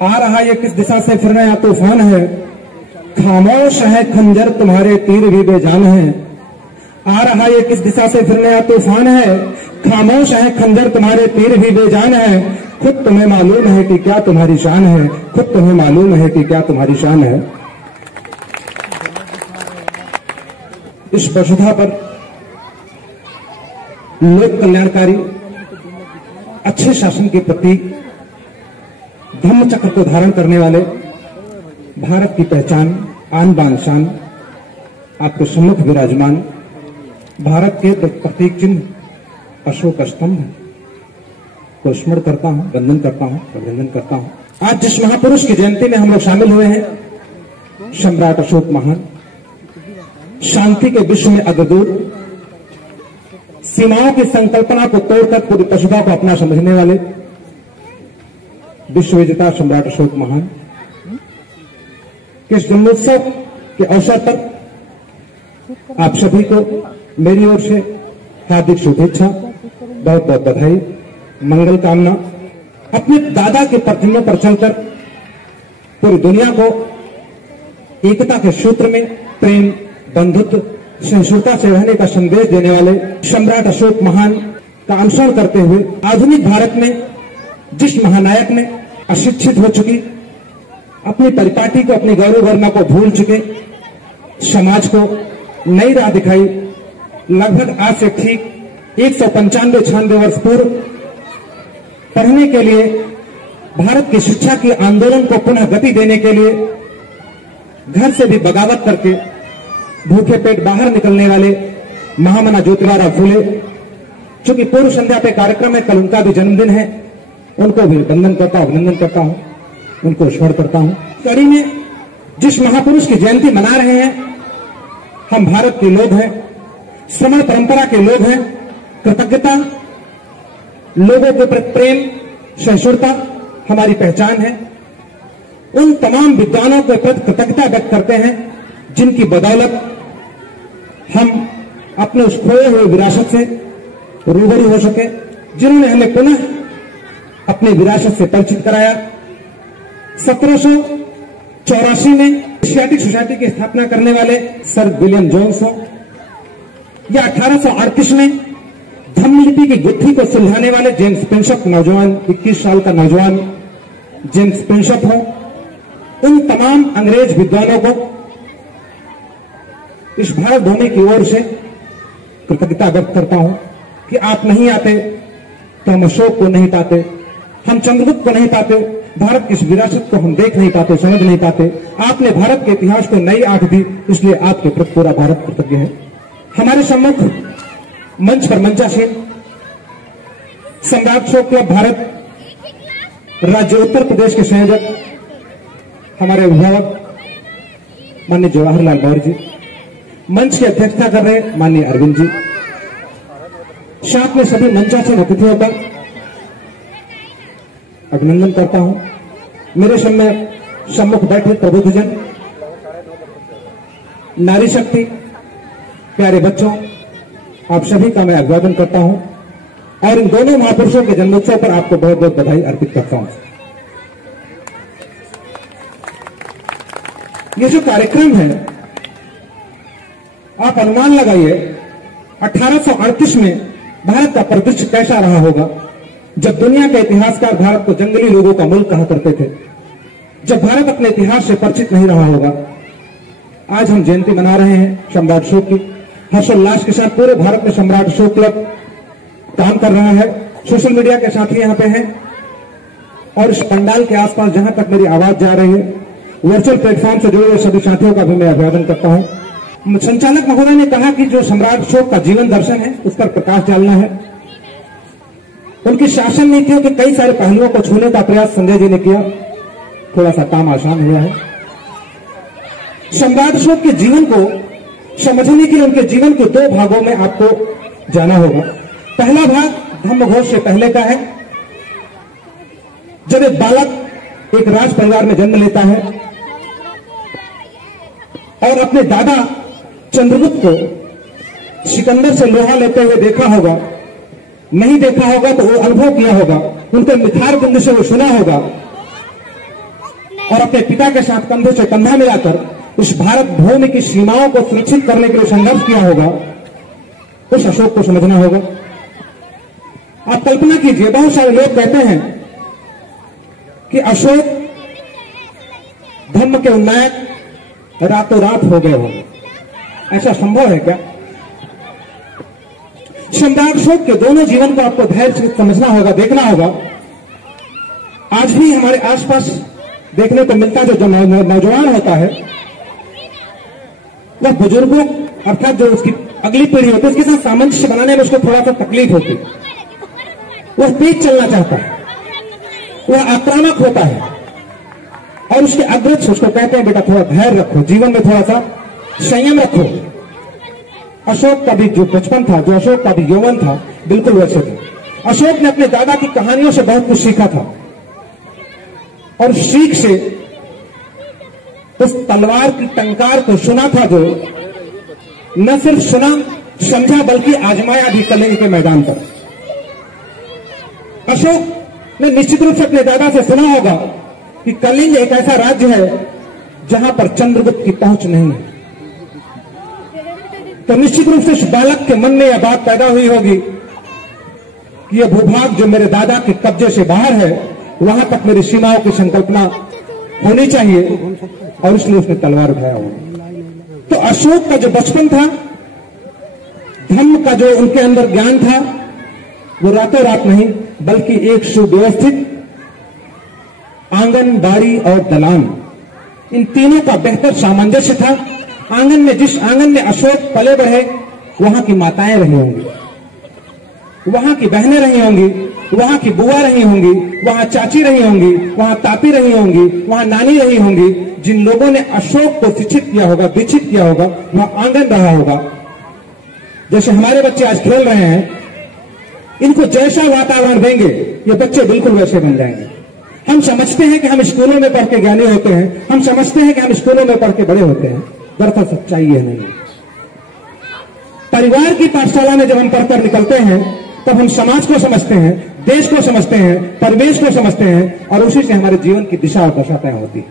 आ रहा ये किस दिशा से फिर नया तूफान है, खामोश है खंजर तुम्हारे तीर भी बेजान है। आ रहा ये किस दिशा से फिर नया तूफान है, खामोश है खंजर तुम्हारे तीर भी बेजान है। खुद तुम्हें मालूम है कि क्या तुम्हारी शान है, खुद तुम्हें मालूम है कि क्या तुम्हारी शान है। इस वसुधा पर लोक कल्याणकारी अच्छे शासन के प्रतीक धम्म चक्र को धारण करने वाले भारत की पहचान आन बान शान आपको सम्मुख विराजमान भारत के प्रतीक चिन्ह अशोक स्तंभ को स्मरण करता हूं, वंदन करता हूं, अभिनंदन करता हूं। आज जिस महापुरुष की जयंती में हम लोग शामिल हुए हैं, सम्राट अशोक महान, शांति के विश्व में अग्रदूत, सीमाओं की संकल्पना को तोड़कर पूरी वसुधा को अपना समझने वाले विश्व विजेता सम्राट अशोक महान के जन्मोत्सव के अवसर पर आप सभी को मेरी ओर से हार्दिक शुभेच्छा, बहुत बहुत बधाई, मंगल कामना। अपने दादा के प्रतिमों पर चलकर पूरी दुनिया को एकता के सूत्र में प्रेम, बंधुत्व, सहिष्णुता से रहने का संदेश देने वाले सम्राट अशोक महान का अनुसरण करते हुए आधुनिक भारत में जिस महानायक ने अशिक्षित हो चुकी, अपनी परिपाटी को, अपनी गौरव गरिमा को भूल चुके समाज को नई राह दिखाई, लगभग आज से ठीक 195-96 वर्ष पूर्व पढ़ने के लिए भारत की शिक्षा के आंदोलन को पुनः गति देने के लिए घर से भी बगावत करके भूखे पेट बाहर निकलने वाले महामना ज्योतिराव फूले, चूंकि पूर्व संध्या पे कार्यक्रम है, कल उनका भी जन्मदिन है, उनको भी वंदन करता हूं, अभिनंदन करता हूं, उनको स्मरण करता हूं। कड़ी में जिस महापुरुष की जयंती मना रहे हैं, हम भारत के लोग हैं, श्रमण परंपरा के लोग हैं, कृतज्ञता, लोगों के प्रति प्रेम, सहिष्णुता हमारी पहचान है। उन तमाम विद्वानों के प्रति कृतज्ञता व्यक्त करते हैं जिनकी बदौलत हम अपने उस खोए हुए विरासत से रूबरू हो सके, जिन्होंने हमें पुनः अपनी विरासत से परिचित कराया। 1784 में एशियाटिक सोसाइटी की स्थापना करने वाले सर विलियम जोन्स हो, या 1838 में धम्मलिपि की गुत्थी को सुलझाने वाले जेम्स प्रिंसप, नौजवान 21 साल का नौजवान जेम्स प्रिंसप हो, उन तमाम अंग्रेज विद्वानों को इस भारत भूमि की ओर से कृतज्ञता व्यक्त करता हूं कि आप नहीं आते तो हम अशोक को नहीं पाते, हम चंद्रगुप्त को नहीं पाते, भारत की इस विरासत को हम देख नहीं पाते, समझ नहीं पाते। आपने भारत के इतिहास को नई आंख दी, इसलिए आपके प्रति पूरा भारत कृतज्ञ है। हमारे सम्मुख मंच पर मंचासीन सम्राट अशोक क्लब भारत राज्य उत्तर प्रदेश के संयोजक हमारे अभिभावक माननीय जवाहरलाल नेहरू जी, मंच की अध्यक्षता कर रहे माननीय अरविंद जी, साथ में सभी मंचासीन अतिथियों का अभिनंदन करता हूं। मेरे सम्मुख बैठे प्रबुद्धजन, नारी शक्ति, प्यारे बच्चों, आप सभी का मैं अभिवादन करता हूं और इन दोनों महापुरुषों के जन्मोत्सव पर आपको बहुत बहुत बधाई अर्पित करता हूं। ये जो कार्यक्रम है, आप अनुमान लगाइए 1838 में भारत का परिदृश्य कैसा रहा होगा, जब दुनिया के इतिहासकार भारत को जंगली लोगों का मुल्क कहा करते थे, जब भारत अपने इतिहास से परिचित नहीं रहा होगा। आज हम जयंती मना रहे हैं सम्राट अशोक की, हर्षोल्लास के साथ पूरे भारत में सम्राट अशोक क्लब काम कर रहा है। सोशल मीडिया के साथी यहाँ पे हैं और इस पंडाल के आसपास जहां तक मेरी आवाज जा रही है, वर्चुअल प्लेटफॉर्म से जुड़े हुए सभी साथियों का भी मैं अभिवादन करता हूं। संचालक महोदय ने कहा कि जो सम्राट अशोक का जीवन दर्शन है उस पर प्रकाश डालना है। उनकी शासन नीतियों के कई सारे पहलुओं को छूने का प्रयास संजय जी ने किया, थोड़ा सा काम आसान हुआ है। सम्राट अशोक के जीवन को समझने के लिए उनके जीवन के दो भागों में आपको जाना होगा। पहला भाग धम्मघोष से पहले का है, जब एक बालक एक राज परिवार में जन्म लेता है और अपने दादा चंद्रगुप्त को सिकंदर से लोहा लेते हुए देखा होगा, नहीं देखा होगा तो वो अनुभव किया होगा, उनके मिथार बिंदु से वो सुना होगा और अपने पिता के साथ कंधे से कंधा मिलाकर उस भारत भूमि की सीमाओं को सुरक्षित करने के लिए संघर्ष किया होगा, उस अशोक को समझना होगा। आप कल्पना कीजिए, बहुत सारे लोग कहते हैं कि अशोक धर्म के उन्नायक रातों रात हो गए होंगे। ऐसा संभव है क्या? सम्राट अशोक के दोनों जीवन को आपको धैर्य से समझना होगा, देखना होगा। आज भी हमारे आसपास देखने को मिलता है जो नौजवान होता है वह बुजुर्गों अर्थात जो उसकी अगली पीढ़ी होती है उसके साथ सामंजस्य बनाने में उसको थोड़ा सा तकलीफ होती है। वह तेज चलना चाहता है, वह आक्रामक होता है और उसके अग्रज उसको कहते हैं बेटा थोड़ा धैर्य रखो, जीवन में थोड़ा सा संयम रखो। अशोक का भी जो बचपन था, जो अशोक का भी यौवन था, बिल्कुल वैसे थे। अशोक ने अपने दादा की कहानियों से बहुत कुछ सीखा था और सीख से उस तलवार की टंकार को सुना था, जो न सिर्फ सुना समझा बल्कि आजमाया भी कलिंग के मैदान पर। अशोक ने निश्चित रूप से अपने दादा से सुना होगा कि कलिंग एक ऐसा राज्य है जहां पर चंद्रगुप्त की पहुंच नहीं है। तो निश्चित रूप से उस बालक के मन में यह बात पैदा हुई होगी कि यह भूभाग जो मेरे दादा के कब्जे से बाहर है वहां तक मेरी सीमाओं की संकल्पना होनी चाहिए और इसलिए उसने तलवार उठाया होगा। तो अशोक का जो बचपन था, धर्म का जो उनके अंदर ज्ञान था, वो रातों रात नहीं बल्कि एक सुव्यवस्थित आंगन, बाड़ी और दलान, इन तीनों का बेहतर सामंजस्य था। आंगन में, जिस आंगन में अशोक पले बढ़े वहां की माताएं रही होंगी, वहां की बहनें रही होंगी, वहां की बुआ रही होंगी, वहां चाची रही होंगी, वहां ताती रही होंगी, वहां नानी रही होंगी। जिन लोगों ने अशोक को शिक्षित किया होगा, दीक्षित किया होगा, वहां आंगन रहा होगा। जैसे हमारे बच्चे आज खेल रहे हैं, इनको जैसा वातावरण देंगे ये बच्चे बिल्कुल वैसे बन जाएंगे। हम समझते हैं कि हम स्कूलों में पढ़ के ज्ञानी होते हैं, हम समझते हैं कि हम स्कूलों में पढ़ के बड़े होते हैं, दरअसल सच्चाई यह नहीं है। परिवार की पाठशाला में जब हम पढ़कर निकलते हैं तब हम समाज को समझते हैं, देश को समझते हैं, परिवेश को समझते हैं और उसी से हमारे जीवन की दिशा और दशा तय होती है।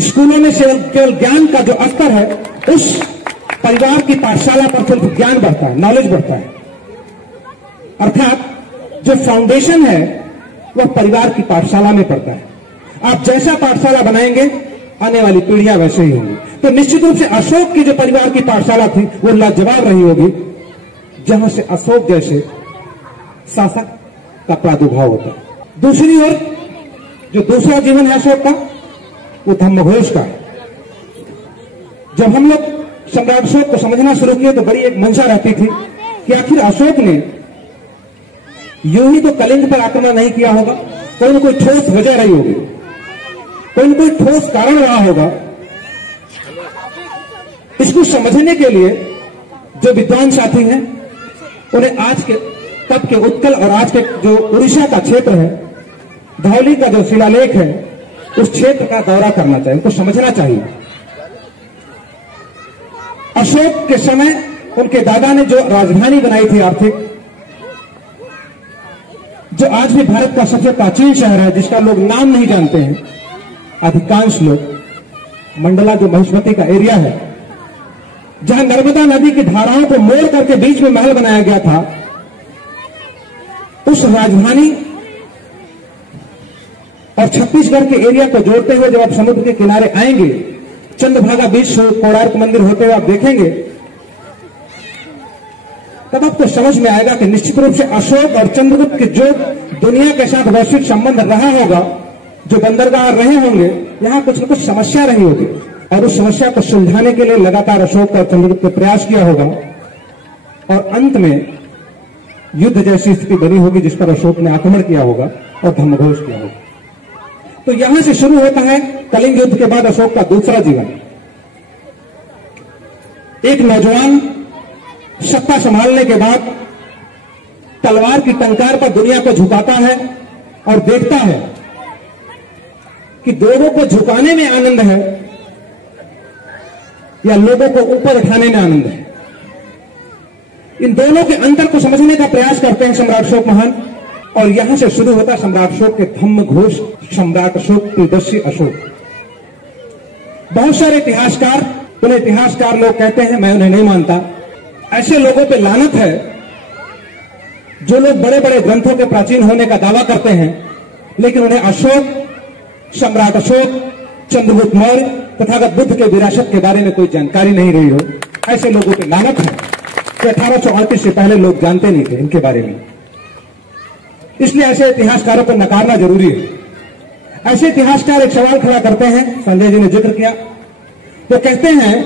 स्कूलों में केवल ज्ञान का जो स्तर है, उस परिवार की पाठशाला पर सिर्फ ज्ञान बढ़ता है, नॉलेज बढ़ता है। अर्थात जो फाउंडेशन है वह परिवार की पाठशाला में पड़ता है। आप जैसा पाठशाला बनाएंगे आने वाली पीढ़ियां वैसे ही होंगी। तो निश्चित रूप से अशोक की जो परिवार की पाठशाला थी वो लाजवाब रही होगी, जहां से अशोक जैसे शासक का प्रादुर्भाव होता है। दूसरी ओर जो दूसरा जीवन है अशोक का, वो धम्मघोष का है। जब हम लोग सम्राट अशोक को समझना शुरू किए तो बड़ी एक मंशा रहती थी कि आखिर अशोक ने यूं ही तो कलिंग पर आक्रमण नहीं किया होगा, कोई न कोई ठोस वजह रही होगी, कोई न कोई ठोस कारण रहा होगा। इसको समझने के लिए जो विद्वान साथी हैं उन्हें आज के तब के उत्कल और आज के जो उड़ीसा का क्षेत्र है, धौली का जो शिलालेख है, उस क्षेत्र का दौरा करना चाहिए, उनको समझना चाहिए। अशोक के समय उनके दादा ने जो राजधानी बनाई थी आर्थिक, जो आज भी भारत का सबसे प्राचीन शहर है, जिसका लोग नाम नहीं जानते हैं अधिकांश लोग, मंडला जो महेश्वती का एरिया है, जहां नर्मदा नदी की धाराओं को मोड़ करके बीच में महल बनाया गया था, उस राजधानी और छत्तीसगढ़ के एरिया को जोड़ते हुए जब आप समुद्र के किनारे आएंगे, चंद्रभागा बीच कोणार्क मंदिर होते हुए आप देखेंगे, तब आपको समझ में आएगा कि निश्चित रूप से अशोक और चंद्रगुप्त के जो दुनिया के साथ वैश्विक संबंध रहा होगा, जो बंदरगाह रहे होंगे, यहां कुछ न कुछ समस्या रही होगी और उस समस्या को सुलझाने के लिए लगातार अशोक और चंद्रगुप्त ने प्रयास किया होगा और अंत में युद्ध जैसी स्थिति बनी होगी जिस पर अशोक ने आक्रमण किया होगा और धम्मघोष किया होगा। तो यहां से शुरू होता है कलिंग युद्ध के बाद अशोक का दूसरा जीवन। एक नौजवान सत्ता संभालने के बाद तलवार की टंकार पर दुनिया को झुकाता है और देखता है कि लोगों को झुकाने में आनंद है या लोगों को ऊपर उठाने में आनंद है। इन दोनों के अंतर को समझने का प्रयास करते हैं सम्राट अशोक महान और यहां से शुरू होता सम्राट अशोक के धम्म घोष, सम्राट अशोक प्रियदर्शी अशोक। बहुत सारे इतिहासकार, उन्हें इतिहासकार लोग कहते हैं, मैं उन्हें नहीं मानता। ऐसे लोगों पे लानत है जो लोग बड़े बड़े ग्रंथों के प्राचीन होने का दावा करते हैं, लेकिन उन्हें अशोक, सम्राट अशोक, चंद्रगुप्त मौर्य, तथागत बुद्ध के विरासत के बारे में कोई जानकारी नहीं रही हो। ऐसे लोगों पे लानत है कि 1838 से पहले लोग जानते नहीं थे इनके बारे में। इसलिए ऐसे इतिहासकारों को नकारना जरूरी है। ऐसे इतिहासकार एक सवाल खड़ा करते हैं, संजय जी ने जिक्र किया, तो कहते हैं,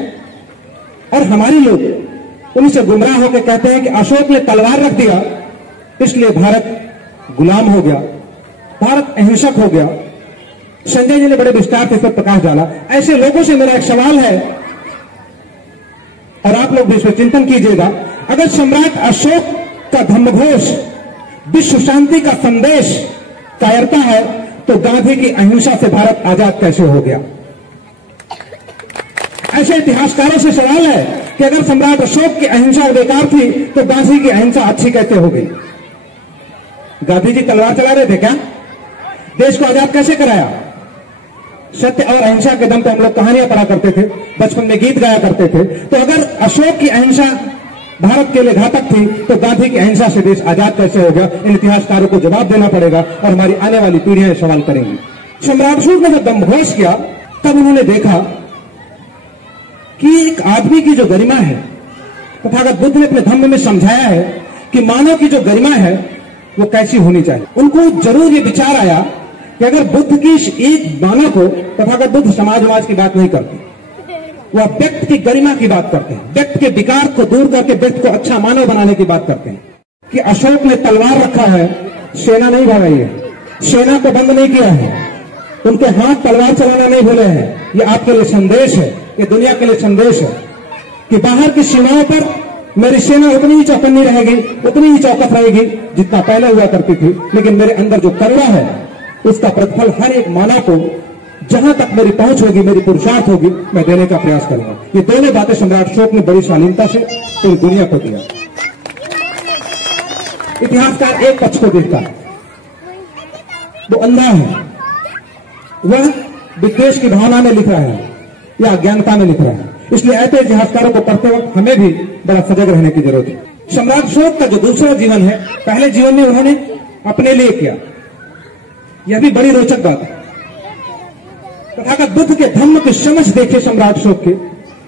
और हमारे लोग उनसे गुमराह होकर कहते हैं कि अशोक ने तलवार रख दिया इसलिए भारत गुलाम हो गया, भारत अहिंसक हो गया। संजय जी ने बड़े विस्तार से इस पर प्रकाश डाला। ऐसे लोगों से मेरा एक सवाल है, और आप लोग भी इस पर चिंतन कीजिएगा, अगर सम्राट अशोक का धम्मघोष विश्व शांति का संदेश कायरता है, तो गांधी की अहिंसा से भारत आजाद कैसे हो गया? ऐसे इतिहासकारों से सवाल है कि अगर सम्राट अशोक की अहिंसा बेकार थी, तो गांधी की अहिंसा अच्छी कैसे हो गई? गांधी जी तलवार चला रहे थे क्या? देश को आजाद कैसे कराया? सत्य और अहिंसा के दम पे हम लोग कहानियां पढ़ा करते थे, बचपन में गीत गाया करते थे। तो अगर अशोक की अहिंसा भारत के लिए घातक थी, तो गांधी की अहिंसा से देश आजाद कैसे हो गया? इन इतिहासकारों को जवाब देना पड़ेगा और हमारी आने वाली पीढ़ियां सवाल करेंगी। सम्राट अशोक ने जब दम्भघोष किया, तब उन्होंने देखा कि एक आदमी की जो गरिमा है, तथागत बुद्ध ने अपने धम्म में समझाया है कि मानव की जो गरिमा है वो कैसी होनी चाहिए। उनको जरूर ये विचार आया कि अगर बुद्ध की एक मानव को, तथागत बुद्ध समाज की बात नहीं करते, वह व्यक्ति की गरिमा की बात करते हैं, व्यक्ति के विकार को दूर करके व्यक्ति को अच्छा मानव बनाने की बात करते हैं। कि अशोक ने तलवार रखा है, सेना नहीं भगाई है, सेना को बंद नहीं किया है, उनके हाथ तलवार चलाना नहीं भूले हैं। ये आपके लिए संदेश है, ये दुनिया के लिए संदेश है कि बाहर की सीमाओं पर मेरी सेना उतनी ही चौकन्नी रहेगी, उतनी ही चौकस रहेगी जितना पहले हुआ करती थी, लेकिन मेरे अंदर जो करुणा है उसका प्रतिफल हर एक मानव को, जहां तक मेरी पहुंच होगी, मेरी पुरुषार्थ होगी, मैं देने का प्रयास करूंगा। ये दोनों बातें सम्राट अशोक ने बड़ी शालीनता से पूरी दुनिया को दिया। इतिहासकार एक पक्ष को देखता है, वो अंधा है, वह विद्वेष की भावना में लिख रहा है या अज्ञानता में लिख रहा है। इसलिए ऐसे इतिहासकारों को पढ़ते वक्त हमें भी बड़ा सजग रहने की जरूरत है। सम्राट अशोक का जो दूसरा जीवन है, पहले जीवन में उन्होंने अपने लिए किया, यह भी बड़ी रोचक बात है। तथागत बुद्ध के धम्म की समझ देखिए सम्राट अशोक की।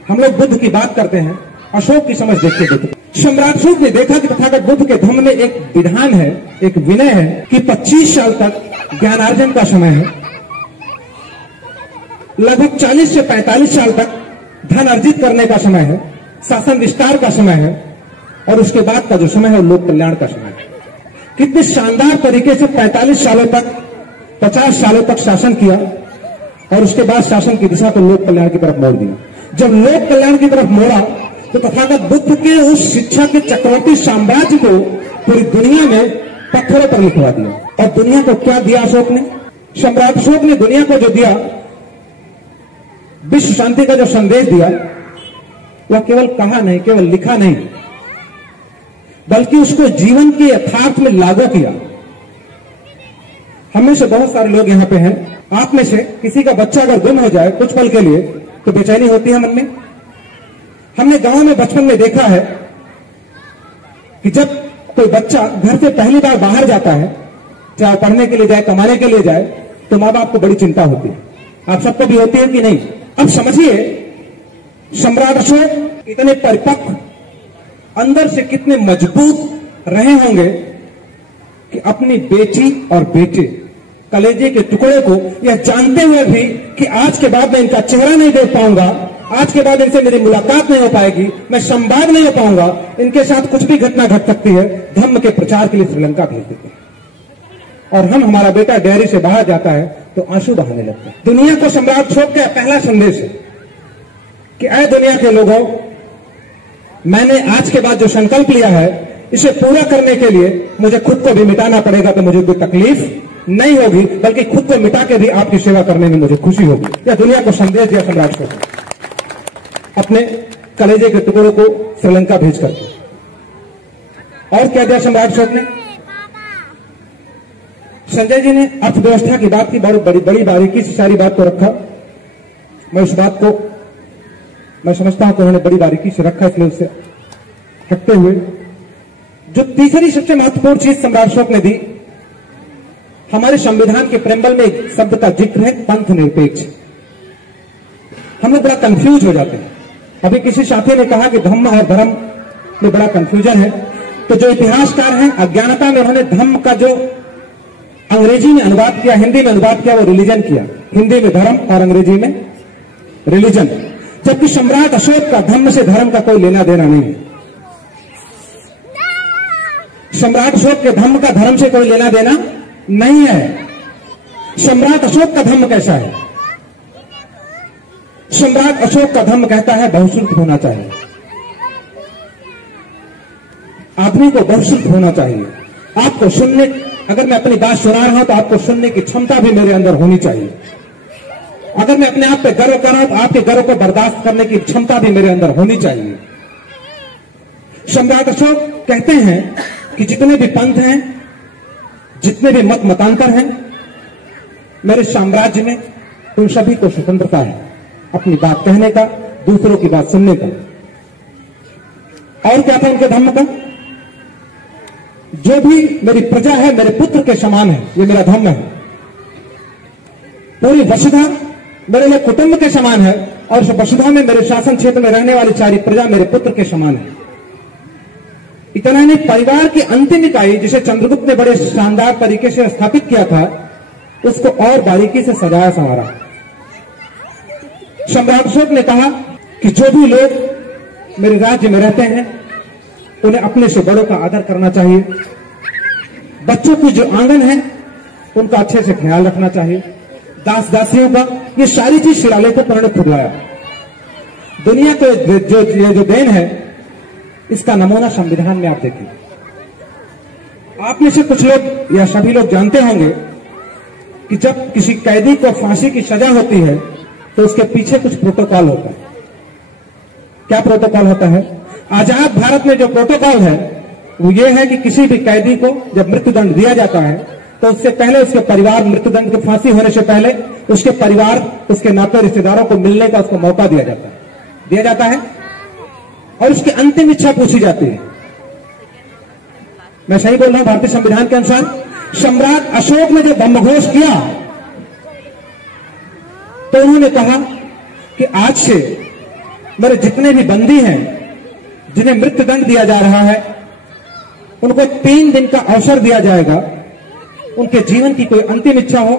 हम लोग बुद्ध की बात करते हैं, अशोक की समझ देखिए बुद्ध की। सम्राट अशोक ने देखा कि तथागत बुद्ध के धम्म में एक विधान है, एक विनय है कि 25 साल तक ज्ञानार्जन का समय है, लगभग 40 से 45 साल तक धन अर्जित करने का समय है, शासन विस्तार का समय है, और उसके बाद का जो समय है वो लोक कल्याण का समय है। कितने शानदार तरीके से 45 सालों तक, 50 सालों तक शासन किया और उसके बाद शासन की दिशा को लोक कल्याण की तरफ मोड़ दिया। जब लोक कल्याण की तरफ मोड़ा तो तथागत बुद्ध के उस शिक्षा के चक्रवर्ती साम्राज्य को पूरी दुनिया में पत्थरों पर लिखवा दिया। और दुनिया को क्या दिया अशोक ने? सम्राट अशोक ने दुनिया को जो दिया, विश्व शांति का जो संदेश दिया, वह केवल कहा नहीं, केवल लिखा नहीं, बल्कि उसको जीवन के यथार्थ में लागू किया। हम में से बहुत सारे लोग यहां पे हैं, आप में से किसी का बच्चा अगर गुम हो जाए कुछ पल के लिए तो बेचैनी होती है मन में। हमने गांव में बचपन में देखा है कि जब कोई बच्चा घर से पहली बार बाहर जाता है, चाहे पढ़ने के लिए जाए, कमाने के लिए जाए, तो माँ बाप को बड़ी चिंता होती है। आप सबको भी होती है कि नहीं? अब समझिए सम्राट अशोक इतने परिपक्व, अंदर से कितने मजबूत रहे होंगे कि अपनी बेटी और बेटे, कलेजे के टुकड़े को यह जानते हुए भी कि आज के बाद मैं इनका चेहरा नहीं देख पाऊंगा, आज के बाद इनसे मेरी मुलाकात नहीं हो पाएगी, मैं संवाद नहीं हो पाऊंगा, इनके साथ कुछ भी घटना घट सकती है, धम्म के प्रचार के लिए श्रीलंका भेज देते हैं। और हमारा बेटा डेयरी से बाहर जाता है तो आंसू बहाने लगते हैं। दुनिया को सम्राट अशोक का पहला संदेश है कि ऐ दुनिया के लोगों, मैंने आज के बाद जो संकल्प लिया है इसे पूरा करने के लिए मुझे खुद को भी मिटाना पड़ेगा, तो मुझे कोई तकलीफ नहीं होगी, बल्कि खुद को मिटा के भी आपकी सेवा करने में मुझे खुशी होगी। यह दुनिया को संदेश दिया सम्राट अशोक ने अपने कलेजे के टुकड़ों को श्रीलंका भेज करके। और क्या दिया सम्राट अशोक ने? संजय जी ने अर्थव्यवस्था की बात की, बड़ी बड़ी बारीकी से सारी बात को रखा। मैं उस बात को मैं समझता हूं कि उन्होंने बड़ी बारीकी से रखा, इसलिए उससे हटते हुए जो तीसरी सबसे महत्वपूर्ण चीज सम्राट अशोक ने दी, हमारे संविधान के प्रेम्बल में एक शब्द का जिक्र है, पंथ निरपेक्ष। हम लोग बड़ा कंफ्यूज हो जाते हैं। अभी किसी साथी ने कहा कि धम्म और धर्म में बड़ा कंफ्यूजन है, तो जो इतिहासकार हैं अज्ञानता में उन्होंने धम्म का जो अंग्रेजी में अनुवाद किया, हिंदी में अनुवाद किया, वो रिलीजन किया। हिंदी में धर्म और अंग्रेजी में रिलीजन। जबकि सम्राट अशोक का धम्म से धर्म का कोई लेना देना नहीं है। सम्राट अशोक के धम्म का धर्म से कोई लेना देना नहीं है। सम्राट अशोक का धम्म कैसा है? सम्राट अशोक का धम्म कहता है बहुश्रुत होना चाहिए, आदमी को बहुश्रुत होना चाहिए। आपको सुनने, अगर मैं अपनी बात सुना रहा हूं तो आपको सुनने की क्षमता भी मेरे अंदर होनी चाहिए। अगर मैं अपने आप पे गर्व कर रहा हूं तो आपके गर्व को बर्दाश्त करने की क्षमता भी मेरे अंदर होनी चाहिए। सम्राट अशोक कहते हैं कि जितने भी पंथ हैं, जितने भी मत मतांतर हैं मेरे साम्राज्य में, उन सभी को स्वतंत्रता है अपनी बात कहने का, दूसरों की बात सुनने का। और क्या था उनके धर्म का? जो भी मेरी प्रजा है मेरे पुत्र के समान है, ये मेरा धर्म है। पूरी वसुधा मेरे लिए कुटुंब के समान है, और उस वसुधा में मेरे शासन क्षेत्र में रहने वाली सारी प्रजा मेरे पुत्र के समान है। इतना नहीं, परिवार की अंतिम इकाई जिसे चंद्रगुप्त ने बड़े शानदार तरीके से स्थापित किया था, उसको और बारीकी से सजाया संवारा। सम्राट अशोक ने कहा कि जो भी लोग मेरे राज्य में रहते हैं उन्हें अपने से बड़ों का आदर करना चाहिए। बच्चों की जो आंगन है उनका अच्छे से ख्याल रखना चाहिए। दास दासियों का, ये सारी चीज शिलालेखों पर उन्होंने खुदवाया। दुनिया को जो देन है, इसका नमूना संविधान में आप देखिए। आप में से कुछ लोग या सभी लोग जानते होंगे कि जब किसी कैदी को फांसी की सजा होती है तो उसके पीछे कुछ प्रोटोकॉल होता है। क्या प्रोटोकॉल होता है? आजाद भारत में जो प्रोटोकॉल है वो ये है कि किसी भी कैदी को जब मृत्युदंड दिया जाता है तो उससे पहले उसके परिवार, मृत्युदंड की फांसी होने से पहले उसके परिवार, उसके नाते रिश्तेदारों को मिलने का उसको मौका दिया जाता है और उसकी अंतिम इच्छा पूछी जाती है। मैं सही बोल रहा हूं? भारतीय संविधान के अनुसार सम्राट अशोक ने जब धम्मघोष किया तो उन्होंने कहा कि आज से मेरे जितने भी बंदी हैं जिन्हें मृत्युदंड दिया जा रहा है उनको 3 दिन का अवसर दिया जाएगा। उनके जीवन की कोई अंतिम इच्छा हो,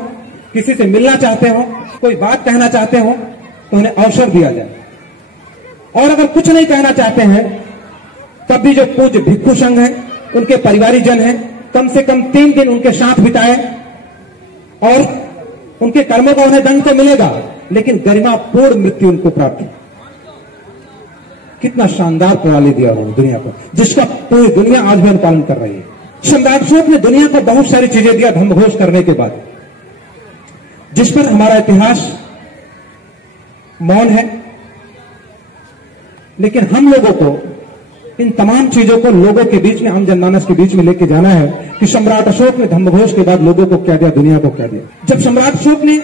किसी से मिलना चाहते हो, कोई बात कहना चाहते हो तो उन्हें अवसर दिया जाए। और अगर कुछ नहीं कहना चाहते हैं तब भी जो पूज्य भिक्षु संघ है, उनके परिवारीजन हैं, कम से कम 3 दिन उनके साथ बिताए और उनके कर्मों का उन्हें दंड तो मिलेगा लेकिन गरिमापूर्ण मृत्यु उनको प्राप्त हो। कितना शानदार प्रणाली दिया हो दुनिया को, जिसका पूरी दुनिया आज भी अनुपालन कर रही है। सम्राट अशोक ने दुनिया को बहुत सारी चीजें दिया धम्मघोष करने के बाद, जिस पर हमारा इतिहास मौन है। लेकिन हम लोगों को इन तमाम चीजों को लोगों के बीच में, आम जनमानस के बीच में लेके जाना है कि सम्राट अशोक ने धम्मघोष के बाद लोगों को क्या दिया, दुनिया को क्या दिया। जब सम्राट अशोक ने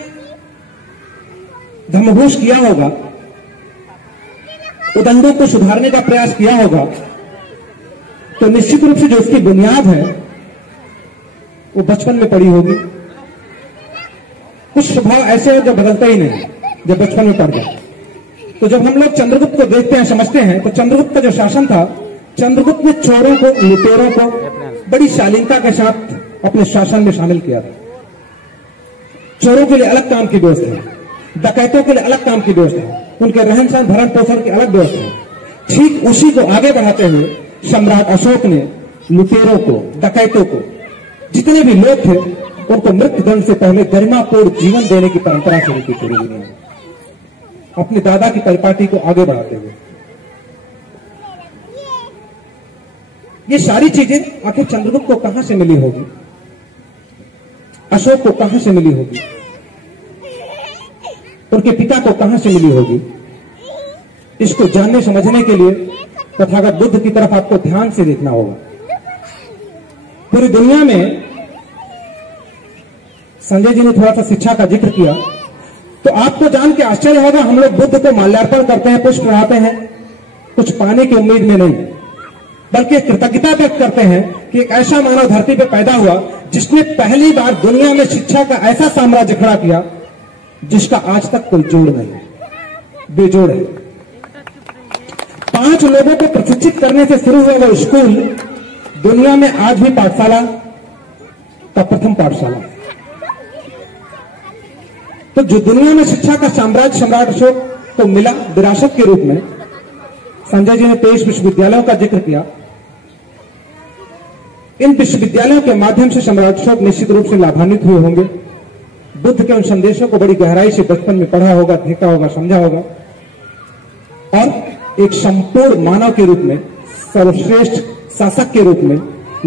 धम्मघोष किया होगा, उदंडों को सुधारने का प्रयास किया होगा, तो निश्चित रूप से जो उसकी बुनियाद है वो बचपन में पड़ी होगी। कुछ स्वभाव ऐसे हो जो बदलता ही नहीं, जब बचपन में पड़ जाए। तो जब हम लोग चंद्रगुप्त को देखते हैं, समझते हैं, तो चंद्रगुप्त का जो शासन था, चंद्रगुप्त ने चोरों को, लुटेरों को बड़ी शालीनता के साथ अपने शासन में शामिल किया था। चोरों के लिए अलग काम की व्यवस्था है, डकैतों के लिए अलग काम की व्यवस्था है, उनके रहन सहन भरण पोषण की अलग व्यवस्था है। ठीक उसी को आगे बढ़ाते हुए सम्राट अशोक ने लुटेरों को, डकैतों को, जितने भी लोग थे उनको मृत्युदंड से पहले गरिमापूर्ण जीवन देने की परंपरा शुरू की पूरी दुनिया में, अपने दादा की परिपाटी को आगे बढ़ाते हुए। ये सारी चीजें आखिर चंद्रगुप्त को कहां से मिली होगी, अशोक को कहां से मिली होगी, उनके पिता को कहां से मिली होगी? इसको जानने समझने के लिए तथागत बुद्ध की तरफ आपको ध्यान से देखना होगा। पूरी दुनिया में संजय जी ने थोड़ा सा शिक्षा का जिक्र किया, तो आपको जान के आश्चर्य होगा, हम लोग बुद्ध को माल्यार्पण करते हैं, पुष्प चढ़ाते हैं, कुछ पाने की उम्मीद में नहीं, बल्कि कृतज्ञता व्यक्त करते हैं कि एक ऐसा मानव धरती पर पैदा हुआ जिसने पहली बार दुनिया में शिक्षा का ऐसा साम्राज्य खड़ा किया जिसका आज तक कोई जोड़ नहीं, बेजोड़ है। 5 लोगों को प्रशिक्षित करने से शुरू हुआ वो स्कूल दुनिया में आज भी पाठशाला का प्रथम पाठशाला है। तो जो दुनिया में शिक्षा का साम्राज्य सम्राट अशोक को मिला विरासत के रूप में, संजय जी ने 23 विश्वविद्यालयों का जिक्र किया। इन विश्वविद्यालयों के माध्यम से सम्राट अशोक निश्चित रूप से लाभान्वित हुए होंगे। बुद्ध के उन संदेशों को बड़ी गहराई से बचपन में पढ़ा होगा, देखा होगा, समझा होगा, और एक संपूर्ण मानव के रूप में, सर्वश्रेष्ठ शासक के रूप में,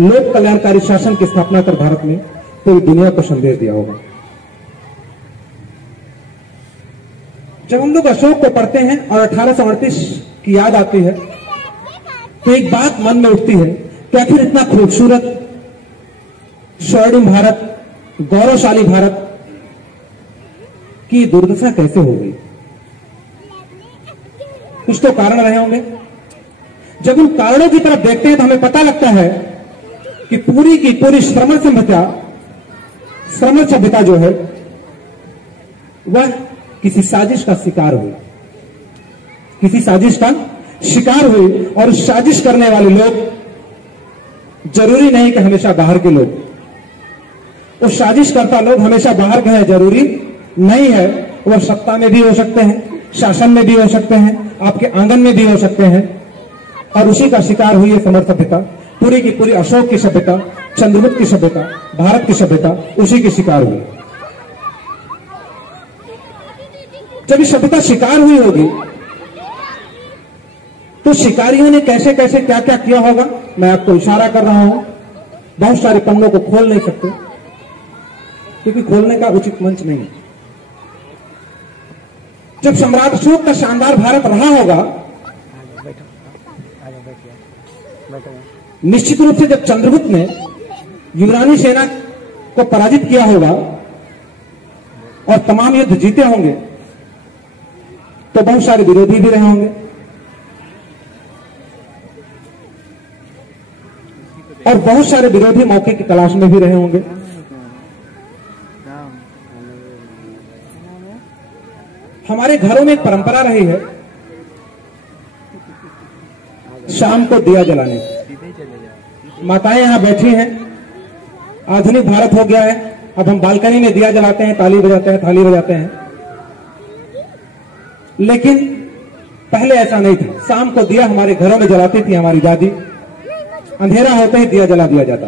लोक कल्याणकारी शासन की स्थापना कर भारत में पूरी दुनिया को संदेश दिया होगा। जब हम लोग अशोक को पढ़ते हैं और 1838 की याद आती है, तो एक बात मन में उठती है कि आखिर इतना खूबसूरत, स्वर्णिम भारत, गौरवशाली भारत की दुर्दशा कैसे हो गई? कुछ तो कारण रहे होंगे। जब उन कारणों की तरफ देखते हैं तो हमें पता लगता है कि पूरी की पूरी श्रमण सभ्यता जो है वह किसी साजिश का शिकार हुई, किसी साजिश का शिकार हुई। और उस साजिश करने वाले लोग जरूरी नहीं कि हमेशा बाहर के लोग, उस साजिश करता लोग हमेशा बाहर के हैं जरूरी नहीं है। वह सत्ता में भी हो सकते हैं, शासन में भी हो सकते हैं, आपके आंगन में भी हो सकते हैं। और उसी का शिकार हुई है समर सभ्यता, पूरी की पूरी अशोक की सभ्यता, चंद्रगुप्त की सभ्यता, भारत की सभ्यता उसी की शिकार हुई। जब ये सभ्यता शिकार हुई होगी तो शिकारियों ने कैसे कैसे क्या क्या किया होगा, मैं आपको इशारा कर रहा हूं। बहुत सारे पन्नों को खोल नहीं सकते क्योंकि खोलने का उचित मंच नहीं है। जब सम्राट अशोक का शानदार भारत रहा होगा, निश्चित रूप से जब चंद्रगुप्त ने युनानी सेना को पराजित किया होगा और तमाम युद्ध जीते होंगे, तो बहुत सारे विरोधी भी रहे होंगे और बहुत सारे विरोधी मौके की तलाश में भी रहे होंगे। हमारे घरों में एक परंपरा रही है शाम को दिया जलाने की। माताएं यहां बैठी हैं, आधुनिक भारत हो गया है, अब हम बालकनी में दिया जलाते हैं, ताली बजाते हैं, थाली बजाते हैं, लेकिन पहले ऐसा नहीं था। शाम को दिया हमारे घरों में जलाती थी हमारी दादी, अंधेरा होते ही दिया जला दिया जाता।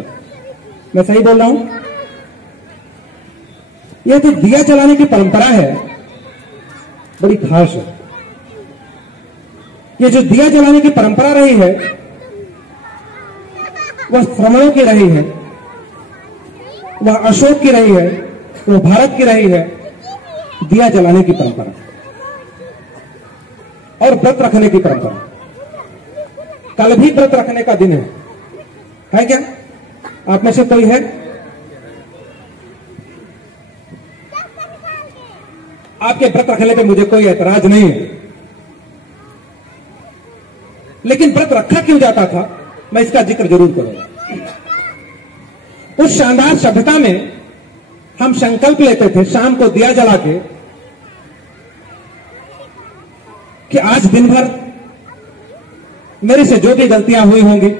मैं सही बोल रहा हूं? यह जो दिया जलाने की परंपरा है बड़ी खास है। ये जो दिया जलाने की परंपरा रही है वह श्रमणों की रही है, वह अशोक की रही है, वह भारत की रही है, दिया जलाने की परंपरा और व्रत रखने की परंपरा। कल भी व्रत रखने का दिन है क्या? आप में से कोई है? आपके व्रत रखने पे मुझे कोई ऐतराज नहीं है, लेकिन व्रत रखा क्यों जाता था मैं इसका जिक्र जरूर करूंगा। उस शानदार सभ्यता में हम संकल्प लेते थे शाम को दिया जला के कि आज दिन भर मेरे से जो भी गलतियां हुई होंगी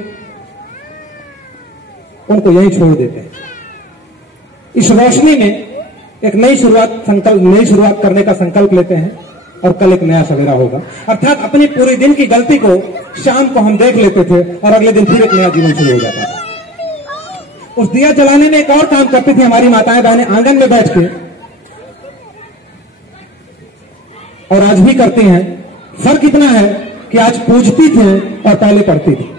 उनको यहीं छोड़ देते हैं। इस रोशनी में एक नई शुरुआत करने का संकल्प लेते हैं और कल एक नया सवेरा होगा। अर्थात अपनी पूरे दिन की गलती को शाम को हम देख लेते थे और अगले दिन फिर एक नया जीवन शुरू हो जाता था। उस दिया जलाने में एक और काम करती थी हमारी माताएं बहनें आंगन में बैठ के, और आज भी करती हैं। फर्क इतना है कि आज पूजती थी और पहले पढ़ती थी।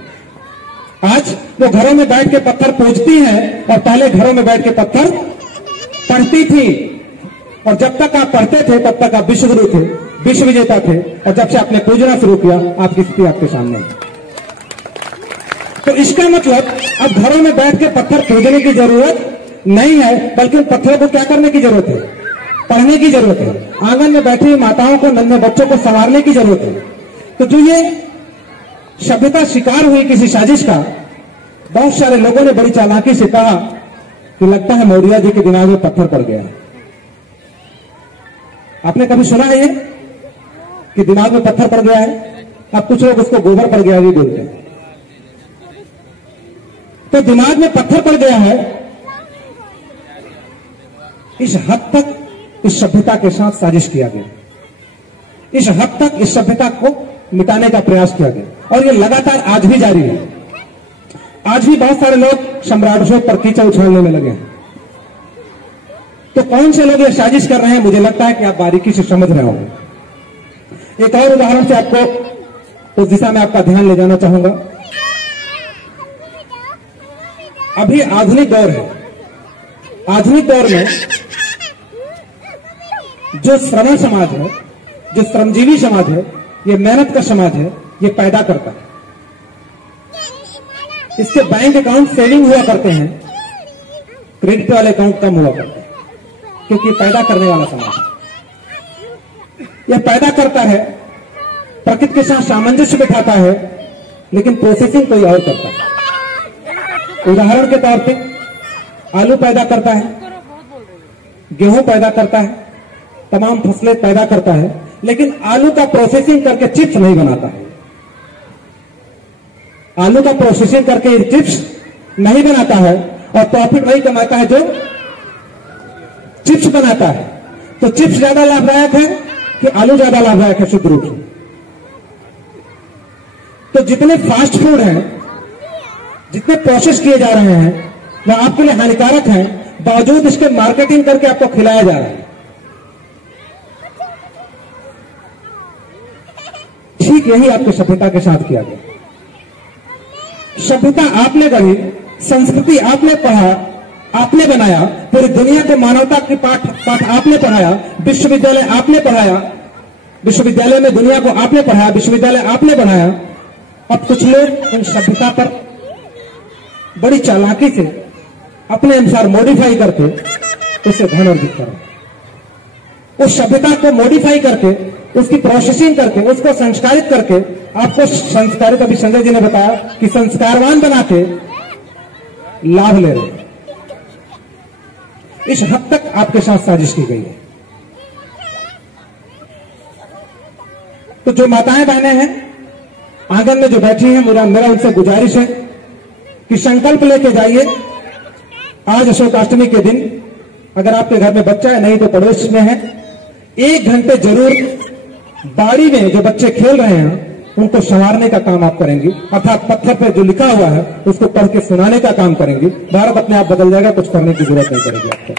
आज वो घरों में बैठ के पत्थर पूजती हैं और पहले घरों में बैठ के पत्थर पढ़ती थी। और जब तक आप पढ़ते थे तब तक आप विश्वगुरु थे, विश्व विजेता थे, और जब से आपने पूजना शुरू किया आपकी स्थिति आपके सामने है। तो इसका मतलब अब घरों में बैठ के पत्थर पूजने की जरूरत नहीं है, बल्कि उन पत्थरों को क्या करने की जरूरत है? पढ़ने की जरूरत है। आंगन में बैठी हुई माताओं को, नन्हे बच्चों को संवारने की जरूरत है। तो जो ये सभ्यता शिकार हुई किसी साजिश का, बहुत सारे लोगों ने बड़ी चालाकी से कहा कि लगता है मौर्य जी के दिमाग में पत्थर पड़ गया। आपने कभी सुना है ये कि दिमाग में पत्थर पड़ गया है? अब कुछ लोग उसको गोबर पड़ गया भी बोलते हैं। तो दिमाग में पत्थर पड़ गया है, इस हद तक इस सभ्यता के साथ साजिश किया गया, इस हद तक इस सभ्यता को मिटाने का प्रयास किया गया, और ये लगातार आज भी जारी है। आज भी बहुत सारे लोग सम्राट अशोक पर कीचड़ उछालने में लगे हैं। तो कौन से लोग ये साजिश कर रहे हैं, मुझे लगता है कि आप बारीकी से समझ रहे होंगे। एक और उदाहरण से आपको उस दिशा में आपका ध्यान ले जाना चाहूंगा। अभी आधुनिक दौर है। आधुनिक दौर में जो श्रमण समाज है, जो श्रमजीवी समाज है, ये मेहनत का समाज है, ये पैदा करता है। इसके बैंक अकाउंट सेविंग हुआ करते हैं, क्रेडिट वाले अकाउंट कम हुआ करते हैं, क्योंकि पैदा करने वाला समाज है। यह पैदा करता है, प्रकृति के साथ सामंजस्य बिठाता है, लेकिन प्रोसेसिंग कोई और करता है। उदाहरण के तौर पे आलू पैदा करता है, गेहूं पैदा करता है, तमाम फसलें पैदा करता है, लेकिन आलू का प्रोसेसिंग करके चिप्स नहीं बनाता है। आलू का प्रोसेसिंग करके चिप्स नहीं बनाता है, और प्रॉफिट वही कमाता है जो चिप्स बनाता है। तो चिप्स ज्यादा लाभदायक है कि आलू ज्यादा लाभदायक है? शुद्ध रूप से तो जितने फास्ट फूड हैं, जितने प्रोसेस किए जा रहे हैं, वह आपके लिए हानिकारक हैं, बावजूद इसके मार्केटिंग करके आपको खिलाया जा रहा है। ठीक यही आपकी सभ्यता के साथ किया गया। सभ्यता आपने गढ़ी, संस्कृति आपने पढ़ा, आपने बनाया, पूरी दुनिया को मानवता की पाठ आपने पढ़ाया, विश्वविद्यालय आपने पढ़ाया, विश्वविद्यालय में दुनिया को आपने पढ़ाया, विश्वविद्यालय आपने बनाया। अब कुछ लोग उन सभ्यता पर बड़ी चालाकी से अपने अनुसार मॉडिफाई करके उसे धन अर्जित करें। उस सभ्यता को मॉडिफाई करके, उसकी प्रोसेसिंग करके, उसको संस्कारित करके, आपको संस्कारित, अभी संजय जी ने बताया कि संस्कारवान बना के लाभ ले रहे। इस हद तक आपके साथ साजिश की गई है। तो जो माताएं बहनें हैं आंगन में जो बैठी हैं, मेरा उनसे गुजारिश है कि संकल्प लेके जाइए। आज अशोकाष्टमी के दिन अगर आपके घर में बच्चा है, नहीं तो पड़ोस में है, 1 घंटे जरूर बाड़ी में जो बच्चे खेल रहे हैं उनको संवारने का काम आप करेंगी, अर्थात पत्थर पे जो लिखा हुआ है उसको पढ़ के सुनाने का काम करेंगी। भारत अपने आप बदल जाएगा, कुछ करने की जरूरत नहीं पड़ेगी आपको।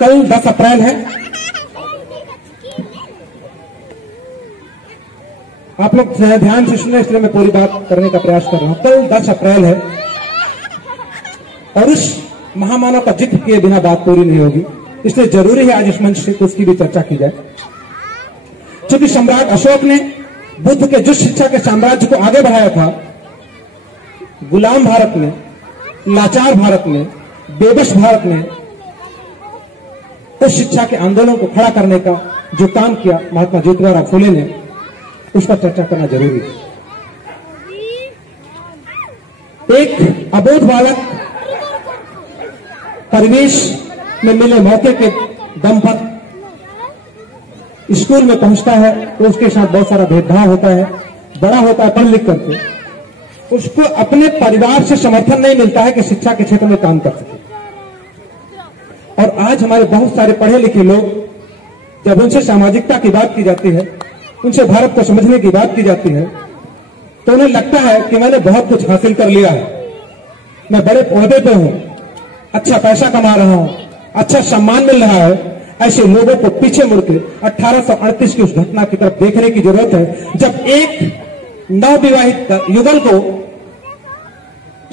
कल 10 अप्रैल है। आप लोग ध्यान से सुने, इसलिए मैं पूरी बात करने का प्रयास कर रहा हूं। कल 10 अप्रैल है और उस महामानव का जिक्र किए बिना बात पूरी नहीं होगी, इसलिए जरूरी है आज इस मंच से उसकी भी चर्चा की जाए। क्योंकि सम्राट अशोक ने बुद्ध के जो शिक्षा के साम्राज्य को आगे बढ़ाया था, गुलाम भारत में, लाचार भारत में, बेबस भारत में उस शिक्षा के आंदोलन को खड़ा करने का जो काम किया महात्मा ज्योतिराव फुले ने, उसका चर्चा करना जरूरी है। एक अबोध बालक परिवेश में मिले मौके के दम पर स्कूल में पहुंचता है तो उसके साथ बहुत सारा भेदभाव होता है, बड़ा होता है पढ़ लिख करके, उसको अपने परिवार से समर्थन नहीं मिलता है कि शिक्षा के क्षेत्र में काम कर सके। और आज हमारे बहुत सारे पढ़े लिखे लोग, जब उनसे सामाजिकता की बात की जाती है, उनसे भारत को समझने की बात की जाती है, तो उन्हें लगता है कि मैंने बहुत कुछ हासिल कर लिया है, मैं बड़े ओहदे पे हूं, अच्छा पैसा कमा रहा हूं, अच्छा सम्मान मिल रहा है। ऐसे लोगों को पीछे मुड़कर 1838 की उस घटना की तरफ देखने की जरूरत है, जब एक नवविवाहित युगल को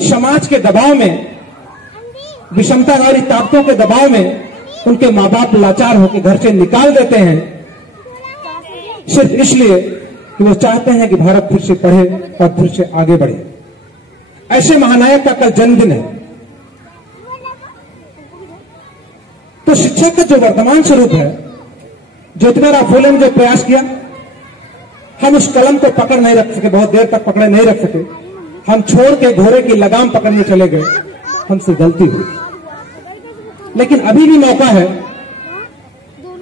समाज के दबाव में, विषमतावादी ताकतों के दबाव में उनके माँ बाप लाचार होकर घर से निकाल देते हैं, सिर्फ इसलिए कि वो चाहते हैं कि भारत फिर से पढ़े और फिर से आगे बढ़े। ऐसे महानायक का कल जन्मदिन है। तो शिक्षा का जो वर्तमान स्वरूप है, ज्योतिबा फुले ने जो प्रयास किया, हम उस कलम को पकड़ नहीं रख सके, बहुत देर तक पकड़े नहीं रख सके। हम छोड़ के घोड़े की लगाम पकड़ने चले गए, हमसे गलती हुई। लेकिन अभी भी मौका है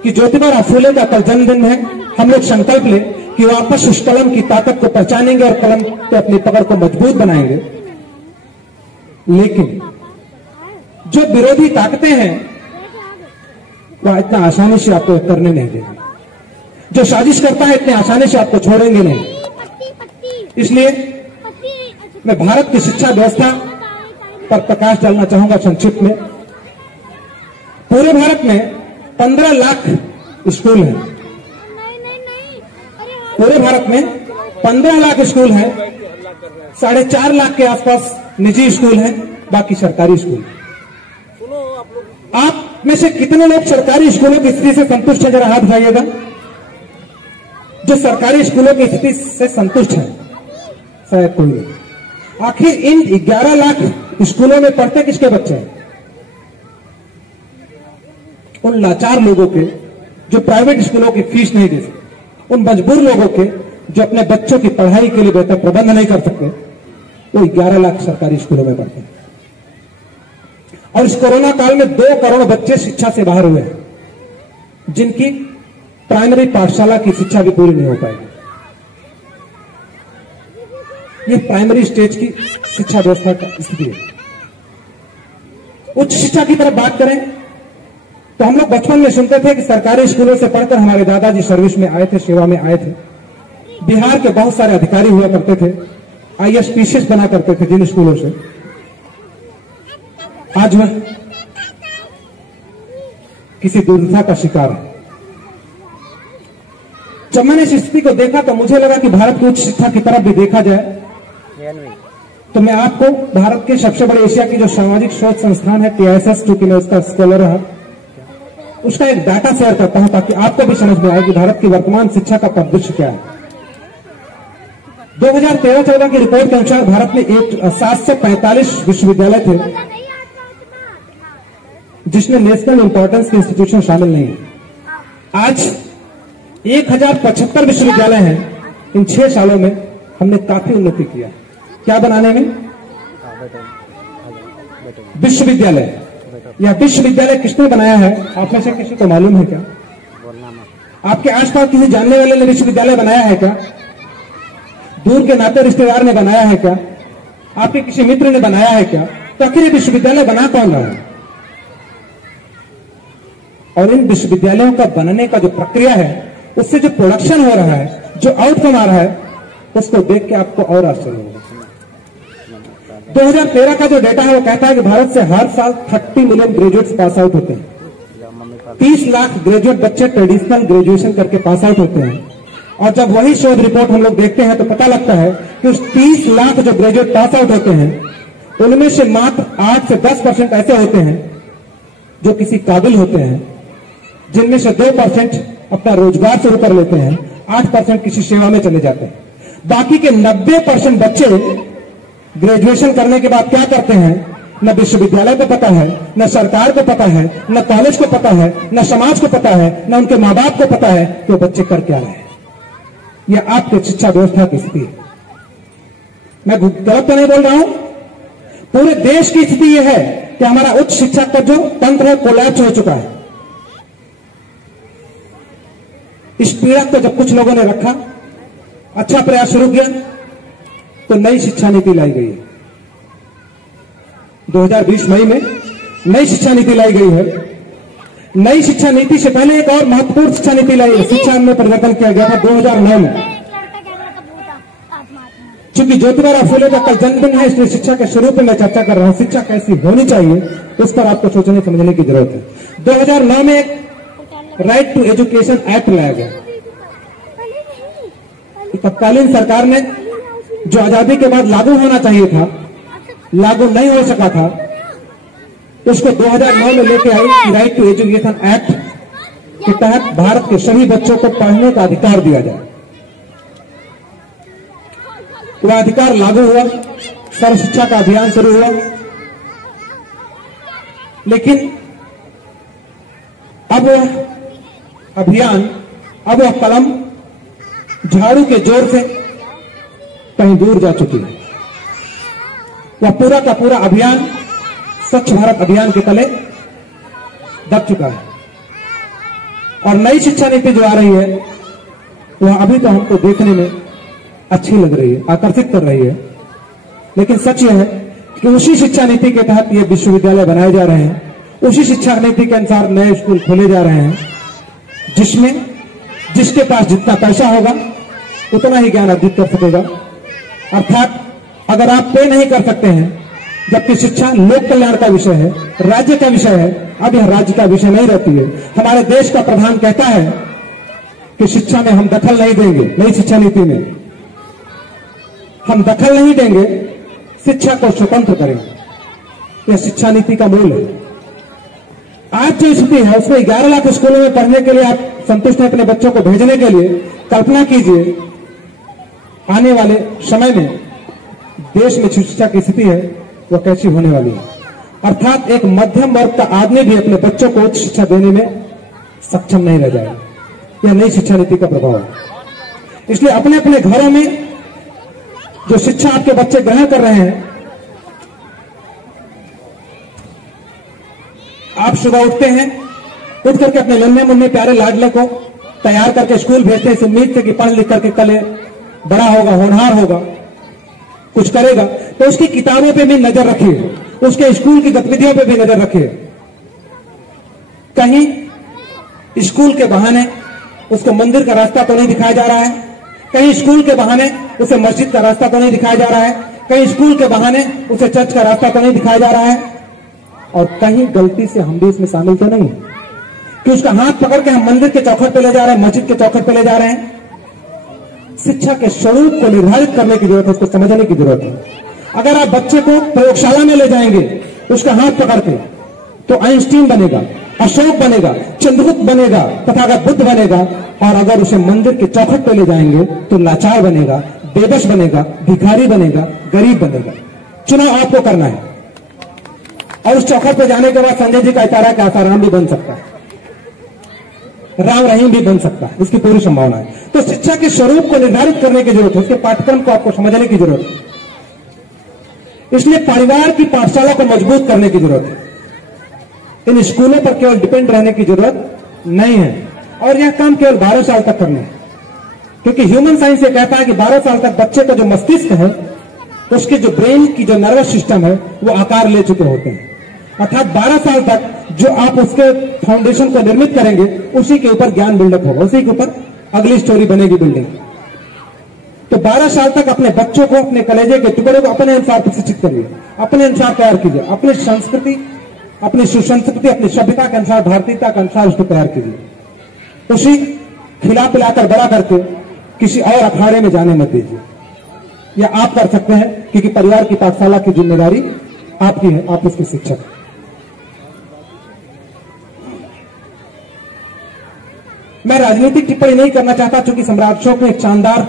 कि ज्योतिबा फुले का कल जन्मदिन है, हम लोग संकल्प ले कि वापस उस कलम की ताकत को पहचानेंगे और कलम पे अपनी पकड़ को मजबूत बनाएंगे। लेकिन जो विरोधी ताकतें हैं वह इतना आसानी से आपको करने नहीं देंगे। जो साजिश करता है इतने आसानी से आपको छोड़ेंगे नहीं। इसलिए मैं भारत की शिक्षा व्यवस्था पर प्रकाश डालना चाहूंगा संक्षिप्त में। पूरे भारत में 15 लाख स्कूल हैं। पूरे भारत में 15 लाख स्कूल हैं। 4.5 लाख के आसपास निजी स्कूल हैं, बाकी सरकारी स्कूल। आप में से कितने लोग सरकारी स्कूलों की स्थिति से संतुष्ट हैं? जरा हाथ उठाइएगा। जो सरकारी स्कूलों की स्थिति से संतुष्ट है, शायद कोई नहीं। आखिर इन 11 लाख स्कूलों में पढ़ते किसके बच्चे हैं? उन लाचार लोगों के जो प्राइवेट स्कूलों की फीस नहीं दे सकते, उन मजबूर लोगों के जो अपने बच्चों की पढ़ाई के लिए बेहतर प्रबंध नहीं कर सकते, वो 11 लाख सरकारी स्कूलों में पढ़ते हैं। और इस कोरोना काल में 2 करोड़ बच्चे शिक्षा से बाहर हुए हैं, जिनकी प्राइमरी पाठशाला की शिक्षा भी पूरी नहीं हो पाएगी। ये प्राइमरी स्टेज की शिक्षा व्यवस्था का स्थिति है। उच्च शिक्षा की तरफ बात करें तो हम लोग बचपन में सुनते थे कि सरकारी स्कूलों से पढ़कर हमारे दादाजी सर्विस में आए थे, सेवा में आए थे। बिहार के बहुत सारे अधिकारी हुआ करते थे, IAS PCS बना करते थे जिन स्कूलों से। आज वह किसी दुर्दशा का शिकार है। जब मैंने इस स्थिति को देखा तो मुझे लगा कि भारत की उच्च शिक्षा की तरफ भी देखा जाए। तो मैं आपको भारत के सबसे बड़े एशिया की जो सामाजिक शोध संस्थान है TISS, चूंकि मैं उसका स्कॉलर रहा, उसका एक डाटा शेयर करता हूं ताकि आपको भी समझ में आए कि भारत की वर्तमान शिक्षा का परिदृश्य क्या है। 2013-14 की रिपोर्ट के अनुसार भारत में 745 विश्वविद्यालय थे जिसमें नेशनल इंपॉर्टेंस के इंस्टीट्यूशन शामिल नहीं है। आज 1075 विश्वविद्यालय हैं। इन 6 सालों में हमने काफी उन्नति किया। क्या बनाने में? विश्वविद्यालय। यह विश्वविद्यालय किसने बनाया है? आप में से किसी को मालूम है क्या? आपके आसपास किसी जानने वाले ने विश्वविद्यालय बनाया है क्या? दूर के नाते रिश्तेदार ने बनाया है क्या? आपके किसी मित्र ने बनाया है क्या? तो आखिर ये विश्वविद्यालय बना कौन रहा है? और इन विश्वविद्यालयों का बनने का जो प्रक्रिया है, उससे जो प्रोडक्शन हो रहा है, जो आउटकम आ रहा है, उसको देख के आपको और आश्चर्य होगा। 2013 का जो डेटा है वो कहता है कि भारत से हर साल 30 मिलियन ग्रेजुएट्स पास आउट होते हैं। 30 लाख ग्रेजुएट बच्चे ट्रेडिशनल ग्रेजुएशन करके पास आउट होते हैं। और जब वही शोध रिपोर्ट हम लोग देखते हैं तो पता लगता है कि उस 30 लाख जो ग्रेजुएट पास आउट होते हैं, उनमें से मात्र 8 से 10% ऐसे होते हैं जो किसी काबिल होते हैं, जिनमें से 2% अपना रोजगार शुरू कर लेते हैं, 8% किसी सेवा में चले जाते हैं। बाकी के 90% बच्चे ग्रेजुएशन करने के बाद क्या करते हैं? न विश्वविद्यालय को पता है, न सरकार को पता है, न कॉलेज को पता है, न समाज को पता है, न उनके माँ बाप को पता है कि वो बच्चे कर क्या रहे हैं। यह आपके शिक्षा व्यवस्था की स्थिति है। मैं गलत तो नहीं बोल रहा हूं। पूरे देश की स्थिति यह है कि हमारा उच्च शिक्षा का जो तंत्र है कोलैप्स हो चुका है। इस पीड़ा को जब कुछ लोगों ने रखा, अच्छा प्रयास शुरू किया, तो नई शिक्षा नीति लाई गई है। 2020 मई में नई शिक्षा नीति लाई गई है। नई शिक्षा नीति से पहले एक और महत्वपूर्ण शिक्षा नीति लाई है। शिक्षा में परिवर्तन किया गया था 2009 में। चूंकि ज्योतिबा फुले का कल जन्मदिन है, इसलिए शिक्षा के स्वरूप में मैं चर्चा कर रहा हूं। शिक्षा कैसी होनी चाहिए उस पर आपको सोचने समझने की जरूरत है। 2009 में एक राइट टू एजुकेशन एक्ट लाया गया। तत्कालीन सरकार ने जो आजादी के बाद लागू होना चाहिए था, लागू नहीं हो सका था, उसको 2009 में लेके आई कि राइट टू एजुकेशन एक्ट के तहत भारत के सभी बच्चों को पढ़ने का अधिकार दिया जाए। वह अधिकार लागू हुआ, सर्व शिक्षा का अभियान शुरू हुआ। लेकिन अब वह अभियान, अब वह कलम झाड़ू के जोर से कहीं दूर जा चुकी है। वह पूरा का पूरा अभियान स्वच्छ भारत अभियान के तले दब चुका है। और नई शिक्षा नीति जो आ रही है वह अभी तो हमको देखने में अच्छी लग रही है, आकर्षित कर रही है, लेकिन सच यह है कि उसी शिक्षा नीति के तहत ये विश्वविद्यालय बनाए जा रहे हैं, उसी शिक्षा नीति के अनुसार नए स्कूल खोले जा रहे हैं, जिसमें जिसके पास जितना पैसा होगा उतना ही ज्ञान अर्जित कर सकेगा। अर्थात अगर आप पे नहीं कर सकते हैं, जबकि शिक्षा लोक कल्याण का विषय है, राज्य का विषय है, अब यह राज्य का विषय नहीं रहती है। हमारे देश का प्रधान कहता है कि शिक्षा में हम दखल नहीं देंगे, नई शिक्षा नीति में हम दखल नहीं देंगे, शिक्षा को स्वतंत्र करेंगे। यह शिक्षा नीति का मूल है। आज जो स्थिति है उसमें 11 लाख स्कूलों में पढ़ने के लिए आप संतुष्ट हैं अपने बच्चों को भेजने के लिए। कल्पना कीजिए आने वाले समय में देश में शिक्षा की स्थिति है वह कैसी होने वाली है। अर्थात एक मध्यम वर्ग का आदमी भी अपने बच्चों को उच्च शिक्षा देने में सक्षम नहीं रह जाएगा। यह नई शिक्षा नीति का प्रभाव है। इसलिए अपने अपने घरों में जो शिक्षा आपके बच्चे ग्रहण कर रहे हैं, आप सुबह उठते हैं, उठ करके अपने नन्हे मुन्ने प्यारे लाडले को तैयार करके स्कूल भेजते हैं इस उम्मीद से कि पढ़ लिख करके कल बड़ा होगा, होनहार होगा, कुछ करेगा। तो उसकी किताबों पे भी नजर रखिए, उसके स्कूल की गतिविधियों पे भी नजर रखिए। कहीं स्कूल के बहाने उसको मंदिर का रास्ता तो नहीं दिखाया जा रहा है, कहीं स्कूल के बहाने उसे मस्जिद का रास्ता तो नहीं दिखाया जा रहा है, कहीं स्कूल के बहाने उसे चर्च का रास्ता तो नहीं दिखाया जा रहा है, और कहीं गलती से हम भी इसमें शामिल तो नहीं कि उसका हाथ पकड़ के हम मंदिर के चौखट पे ले जा रहे हैं, मस्जिद के चौखट पे ले जा रहे हैं। शिक्षा के स्वरूप को निर्धारित करने की जरूरत है, उसको समझने की जरूरत है। अगर आप बच्चे को प्रयोगशाला में ले जाएंगे उसका हाथ पकड़ के, तो आइंस्टीन बनेगा, अशोक बनेगा, चंद्रगुप्त बनेगा, तथागत बुद्ध बनेगा। और अगर उसे मंदिर के चौखट पे ले जाएंगे तो लाचार बनेगा, बेबस बनेगा, भिखारी बनेगा, गरीब बनेगा। चुनाव आपको करना है। और उस चौखट पे जाने के बाद संजय जी का इशारा के आसाराम भी बन सकता है, राम रहीम भी बन सकता है, इसकी पूरी संभावना है। तो शिक्षा के स्वरूप को निर्धारित करने की जरूरत है, उसके पाठ्यक्रम को आपको समझने की जरूरत है। इसलिए परिवार की पाठशाला को मजबूत करने की जरूरत है। इन स्कूलों पर केवल डिपेंड रहने की जरूरत नहीं है। और यह काम केवल 12 साल तक करना है, क्योंकि ह्यूमन साइंस ये कहता है कि 12 साल तक बच्चे का जो मस्तिष्क है, उसके जो ब्रेन की जो नर्वस सिस्टम है वो आकार ले चुके होते हैं। अर्थात 12 साल तक जो आप उसके फाउंडेशन को निर्मित करेंगे उसी के ऊपर ज्ञान बिल्डअप होगा, उसी के ऊपर अगली स्टोरी बनेगी बिल्डिंग। तो 12 साल तक अपने बच्चों को, अपने कलेजे के टुकड़े को अपने अनुसार प्रशिक्षित करिए, अपने अनुसार तैयार कीजिए, अपनी संस्कृति, अपनी सुसंस्कृति, अपनी सभ्यता के अनुसार, भारतीयता के अनुसार उसको तैयार कीजिए। उसी खिला पिलाकर बड़ा करके किसी और अखाड़े में जाने मत दीजिए। यह आप कर सकते हैं, क्योंकि परिवार की पाठशाला की जिम्मेदारी आपकी है, आप उसके शिक्षक। मैं राजनीतिक टिप्पणी नहीं करना चाहता, क्योंकि सम्राट अशोक ने एक शानदार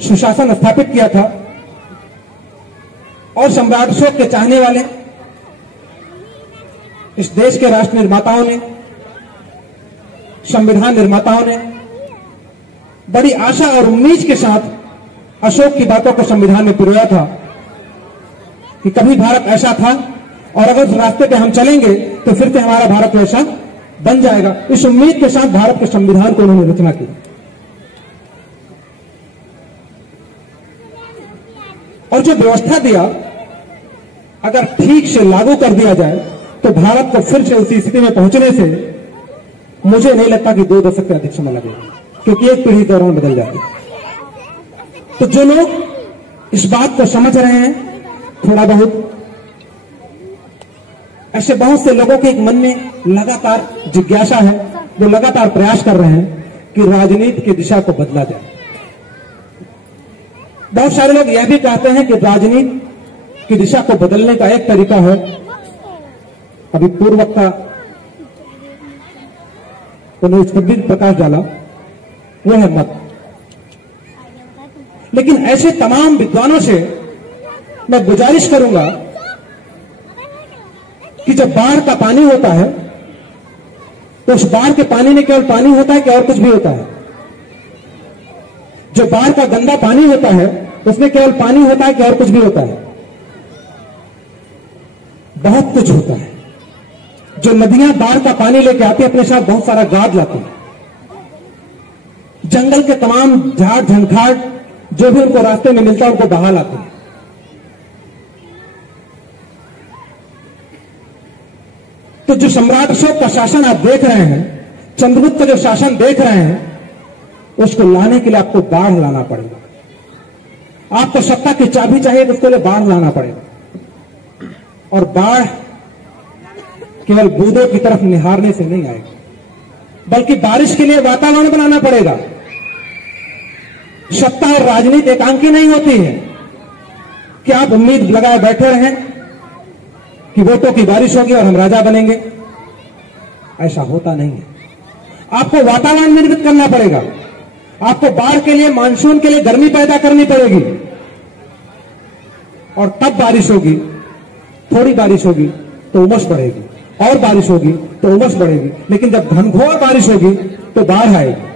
सुशासन स्थापित किया था और सम्राट अशोक के चाहने वाले इस देश के राष्ट्र निर्माताओं ने, संविधान निर्माताओं ने बड़ी आशा और उम्मीद के साथ अशोक की बातों को संविधान में पिरोया था कि कभी भारत ऐसा था और अगर उस रास्ते पे हम चलेंगे तो फिर से हमारा भारत वैसा बन जाएगा। इस उम्मीद के साथ भारत के संविधान को उन्होंने रचना की। और जो व्यवस्था दिया, अगर ठीक से लागू कर दिया जाए तो भारत को फिर से उसी स्थिति में पहुंचने से मुझे नहीं लगता कि 2 दशक से अधिक समय लगेगा, क्योंकि एक पीढ़ी के दौरान बदल जाती है। तो जो लोग इस बात को समझ रहे हैं, थोड़ा बहुत, ऐसे बहुत से लोगों के एक मन में लगातार जिज्ञासा है, वो लगातार प्रयास कर रहे हैं कि राजनीति की दिशा को बदला जाए। बहुत सारे लोग यह भी कहते हैं कि राजनीति की दिशा को बदलने का एक तरीका है, अभी पूर्व वक्ता उन्होंने इस पर भी प्रकाश डाला, वो है मत। लेकिन ऐसे तमाम विद्वानों से मैं गुजारिश करूंगा कि जब बाढ़ का पानी होता है तो उस बाढ़ के पानी में केवल पानी होता है कि और कुछ भी होता है? जो बाढ़ का गंदा पानी होता है उसमें केवल पानी होता है कि और कुछ भी होता है? बहुत कुछ होता है। जो नदियां बाढ़ का पानी लेके आती है अपने साथ बहुत सारा गाद लाती है। जंगल के तमाम झाड़ झंखाड़ जो भी उनको रास्ते में मिलता है उनको बहा लाते हैं। तो जो सम्राट अशोक का शासन आप देख रहे हैं, चंद्रगुप्त का जो शासन देख रहे हैं, उसको लाने के लिए आपको बाढ़ लाना पड़ेगा। आपको सत्ता की चाबी चाहिए तो उसके लिए बाढ़ लाना पड़ेगा। और बाढ़ केवल बूंदों की तरफ निहारने से नहीं आएगी, बल्कि बारिश के लिए वातावरण बनाना पड़ेगा। सत्ता और राजनीति एकांकी नहीं होती है कि आप उम्मीद लगाए बैठे रहें कि वोटों की बारिश होगी और हम राजा बनेंगे। ऐसा होता नहीं है। आपको वातावरण निर्मित करना पड़ेगा। आपको बाढ़ के लिए, मानसून के लिए गर्मी पैदा करनी पड़ेगी और तब बारिश होगी। थोड़ी बारिश होगी तो उमस बढ़ेगी, और बारिश होगी तो उमस बढ़ेगी, लेकिन जब घनघोर बारिश होगी तो बाढ़ आएगी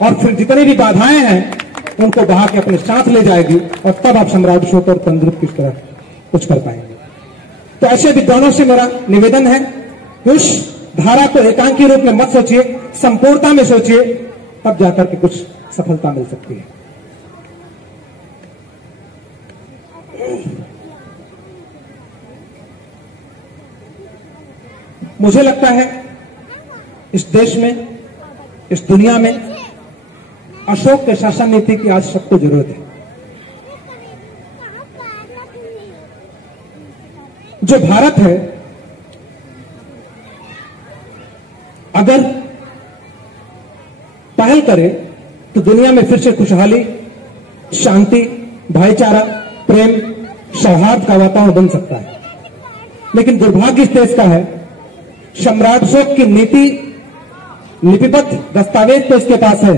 और फिर जितनी भी बाधाएं हैं उनको बहा के अपने साथ ले जाएगी और तब आप सम्राट अशोक और चंद्रगुप्त की तरह कुछ कर पाएंगे। तो ऐसे विद्वानों से मेरा निवेदन है कि उस धारा को एकांकी रूप में मत सोचिए, संपूर्णता में सोचिए, तब जाकर के कुछ सफलता मिल सकती है। मुझे लगता है इस देश में, इस दुनिया में अशोक के शासन नीति की आज सबको जरूरत है। जो भारत है, अगर पहल करे तो दुनिया में फिर से खुशहाली, शांति, भाईचारा, प्रेम, सौहार्द का वातावरण बन सकता है। लेकिन दुर्भाग्य इस देश का है, सम्राट अशोक की नीति लिपिबद्ध दस्तावेज तो इसके पास है,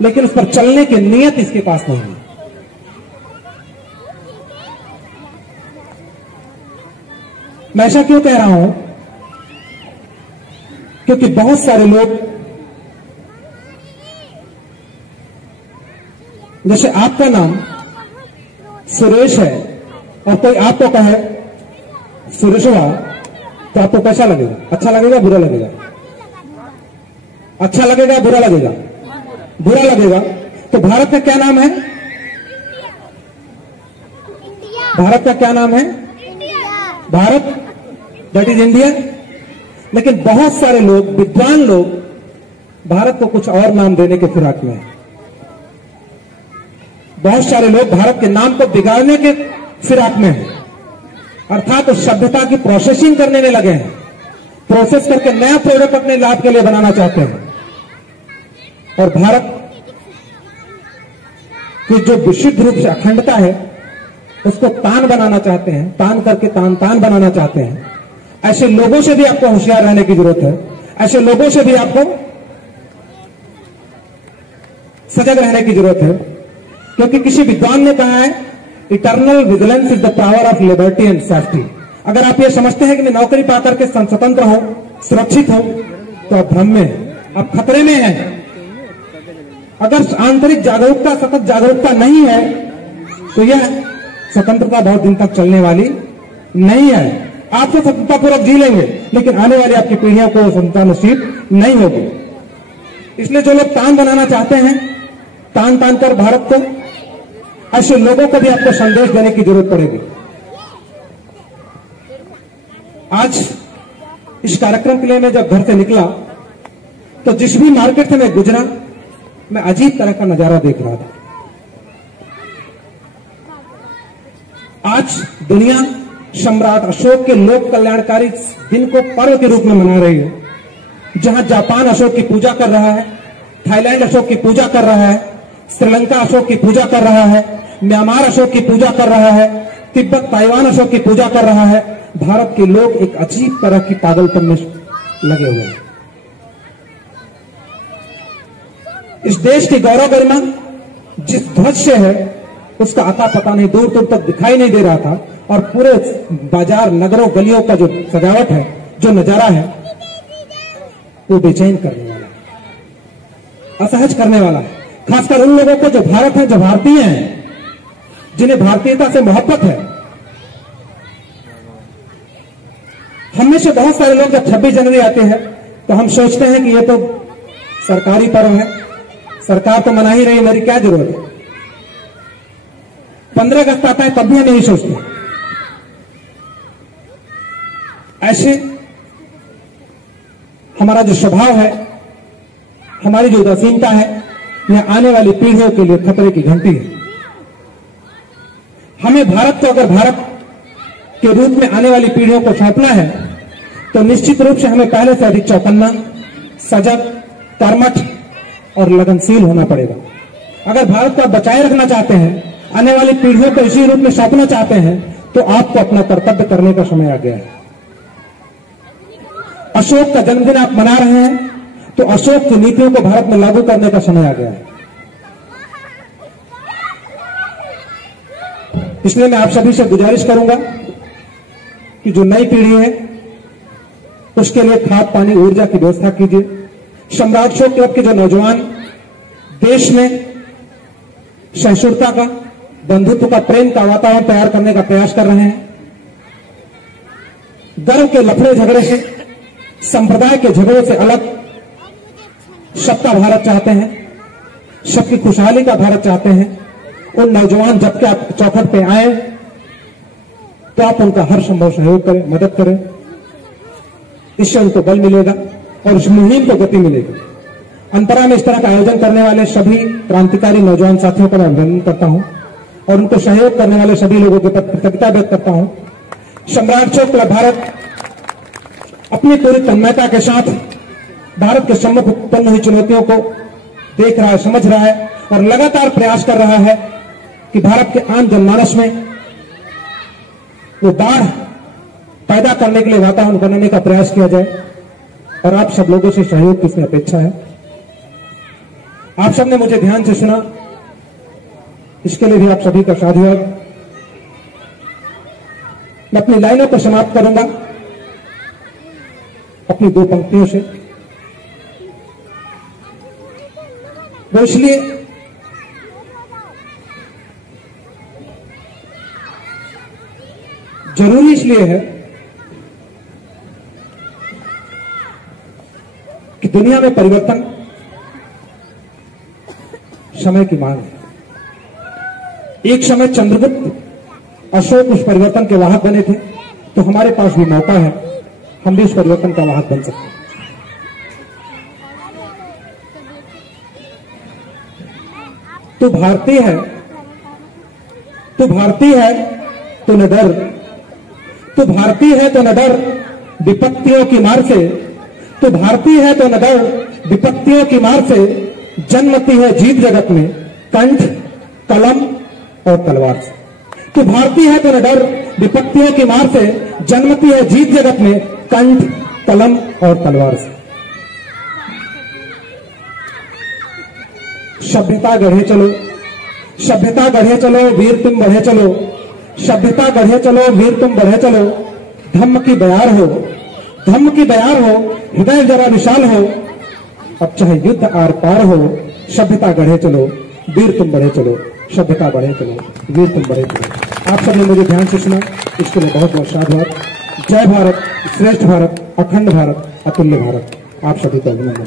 लेकिन उस पर चलने की नीयत इसके पास नहीं है। मैं ऐसा क्यों कह रहा हूं? क्योंकि बहुत सारे लोग, जैसे आपका नाम सुरेश है और कोई आपको कहे सुरेशवा, तो आपको कैसा लगेगा? अच्छा लगेगा, बुरा लगेगा? अच्छा लगेगा, बुरा लगेगा? बुरा लगेगा। तो भारत का क्या नाम है? भारत का क्या नाम है? Bharat, that is India. लेकिन बहुत सारे लोग, विद्वान लोग, भारत को कुछ और नाम देने के फिराक में हैं। बहुत सारे लोग भारत के नाम को बिगाड़ने के फिराक में हैं, अर्थात उस सभ्यता की प्रोसेसिंग करने में लगे हैं। प्रोसेस करके नया प्रोडक्ट अपने लाभ के लिए बनाना चाहते हैं और भारत की जो विशुद्ध रूप से अखंडता है उसको तान बनाना चाहते हैं, तान करके तान तान बनाना चाहते हैं। ऐसे लोगों से भी आपको होशियार रहने की जरूरत है। ऐसे लोगों से भी आपको सजग रहने की जरूरत है, क्योंकि किसी विद्वान ने कहा है, eternal vigilance is the power of liberty and safety. अगर आप ये समझते हैं कि मैं नौकरी पाकर के स्वतंत्र हूं, सुरक्षित हूं, तो आप भ्रम में हैं, आप खतरे में हैं। अगर आंतरिक जागरूकता, सतत जागरूकता नहीं है तो यह स्वतंत्रता बहुत दिन तक चलने वाली नहीं है। आप तो स्वतंत्रतापूर्वक जी लेंगे, लेकिन आने वाली आपकी पीढ़ियों को स्वतंत्रता नसीब नहीं होगी। इसलिए जो लोग तान बनाना चाहते हैं, तान तान कर भारत को, ऐसे लोगों को भी आपको संदेश देने की जरूरत पड़ेगी। आज इस कार्यक्रम के लिए मैं जब घर से निकला तो जिस भी मार्केट से मैं गुजरा, मैं अजीब तरह का नजारा देख रहा था। आज दुनिया सम्राट अशोक के लोक कल्याणकारी दिन को पर्व के रूप में मना रही है, जहां जापान अशोक की पूजा कर रहा है, थाईलैंड अशोक की पूजा कर रहा है, श्रीलंका अशोक की पूजा कर रहा है, म्यांमार अशोक की पूजा कर रहा है, तिब्बत ताइवान अशोक की पूजा कर रहा है। भारत के लोग एक अजीब तरह की पागलपन में लगे हुए हैं। इस देश की गौरव गरिमा जिस ध्वज से है उसका आता पता नहीं, दूर दूर तक दिखाई नहीं दे रहा था। और पूरे बाजार, नगरों, गलियों का जो सजावट है, जो नजारा है, वो बेचैन करने वाला है, असहज करने वाला है। खासकर उन लोगों को जो भारत है, जो भारतीय हैं, जिन्हें भारतीयता से मोहब्बत है। हम में से बहुत सारे लोग जब 26 जनवरी आते हैं तो हम सोचते हैं कि ये तो सरकारी पर्व है, सरकार तो मना ही रही, मेरी क्या जरूरत है। 15 अगस्त आता है तब भी हम यही सोचते हैं। ऐसे हमारा जो स्वभाव है, हमारी जो उदासीनता है, यह आने वाली पीढ़ियों के लिए खतरे की घंटी है। हमें भारत को अगर भारत के रूप में आने वाली पीढ़ियों को सौंपना है तो निश्चित रूप से हमें पहले से अधिक चौकन्ना, सजग, कर्मठ और लगनशील होना पड़ेगा। अगर भारत को आप बचाए रखना चाहते हैं, आने वाली पीढ़ियों को इसी रूप में सौंपना चाहते हैं, तो आपको अपना कर्तव्य करने का समय आ गया है। अशोक का जन्मदिन आप मना रहे हैं तो अशोक की नीतियों को भारत में लागू करने का समय आ गया है। इसलिए मैं आप सभी से गुजारिश करूंगा कि जो नई पीढ़ी है उसके लिए खाद, पानी, ऊर्जा की व्यवस्था कीजिए। सम्राट अशोक क्लब के जो नौजवान देश में सहिष्णुता का, बंधुत्व का, प्रेम का वातावरण तैयार करने का प्रयास कर रहे हैं, गर्व के लफड़े झगड़े से, संप्रदाय के झगड़ों से अलग सबका भारत चाहते हैं, सबकी खुशहाली का भारत चाहते हैं। उन नौजवान जबकि आप चौखट पे आए तो आप उनका हर संभव सहयोग करें, मदद करें। इससे उनको बल मिलेगा और इस मुहिम को गति मिलेगी। अंतरा में इस तरह का आयोजन करने वाले सभी क्रांतिकारी नौजवान साथियों को मैं अभिनंदन करता हूं और उनको सहयोग करने वाले सभी लोगों के प्रति कृतज्ञता व्यक्त करता हूं। सम्राट अशोक क्लब भारत अपनी पूरी तन्मयता के साथ भारत के सम्मुख उत्पन्न हुई चुनौतियों को देख रहा है, समझ रहा है और लगातार प्रयास कर रहा है कि भारत के आम जनमानस में वो बाढ़ पैदा करने के लिए वातावरण बनाने का प्रयास किया जाए। और आप सब लोगों से सहयोग की इसमें अपेक्षा है। आप सबने मुझे ध्यान से सुना, इसके लिए भी आप सभी का साधुवाद। मैं अपनी लाइनों को समाप्त करूंगा अपनी 2 पंक्तियों से। वो इसलिए जरूरी इसलिए है कि दुनिया में परिवर्तन समय की मांग है। एक समय चंद्रगुप्त अशोक उस परिवर्तन के वाहक बने थे, तो हमारे पास भी मौका है, हम भी उस परिवर्तन का वाहक बन सकते हैं। तू भारतीय है, तू भारतीय है तो न डर, तू भारतीय है तो न डर विपत्तियों की मार से, तू भारतीय है तो न डर विपत्तियों की मार से, जन्मती है जीत जगत में कंठ, कलम और तलवार से। तू भारतीय है तो न डर विपत्तियों की मार से, जन्मती है जीत जगत में कंठ, कलम और तलवार से। सभ्यता गढ़े चलो, सभ्यता गढ़े चलो, वीर तुम बढ़े चलो, सभ्यता गढ़े चलो, वीर तुम बढ़े चलो। धम्म की बयार हो, धम्म की बयार हो, हृदय जरा विशाल हो, अब चाहे युद्ध आर पार हो। सभ्यता गढ़े चलो, वीर तुम बढ़े चलो, सभ्यता बढ़े चलो, वीर तुम बढ़े चलो। आप सबने मुझे ध्यान से सुना, इसके लिए बहुत बहुत साधुवाद। जय भारत, श्रेष्ठ भारत, अखंड भारत, अतुल्य भारत। आप सभी को अभिनंदन।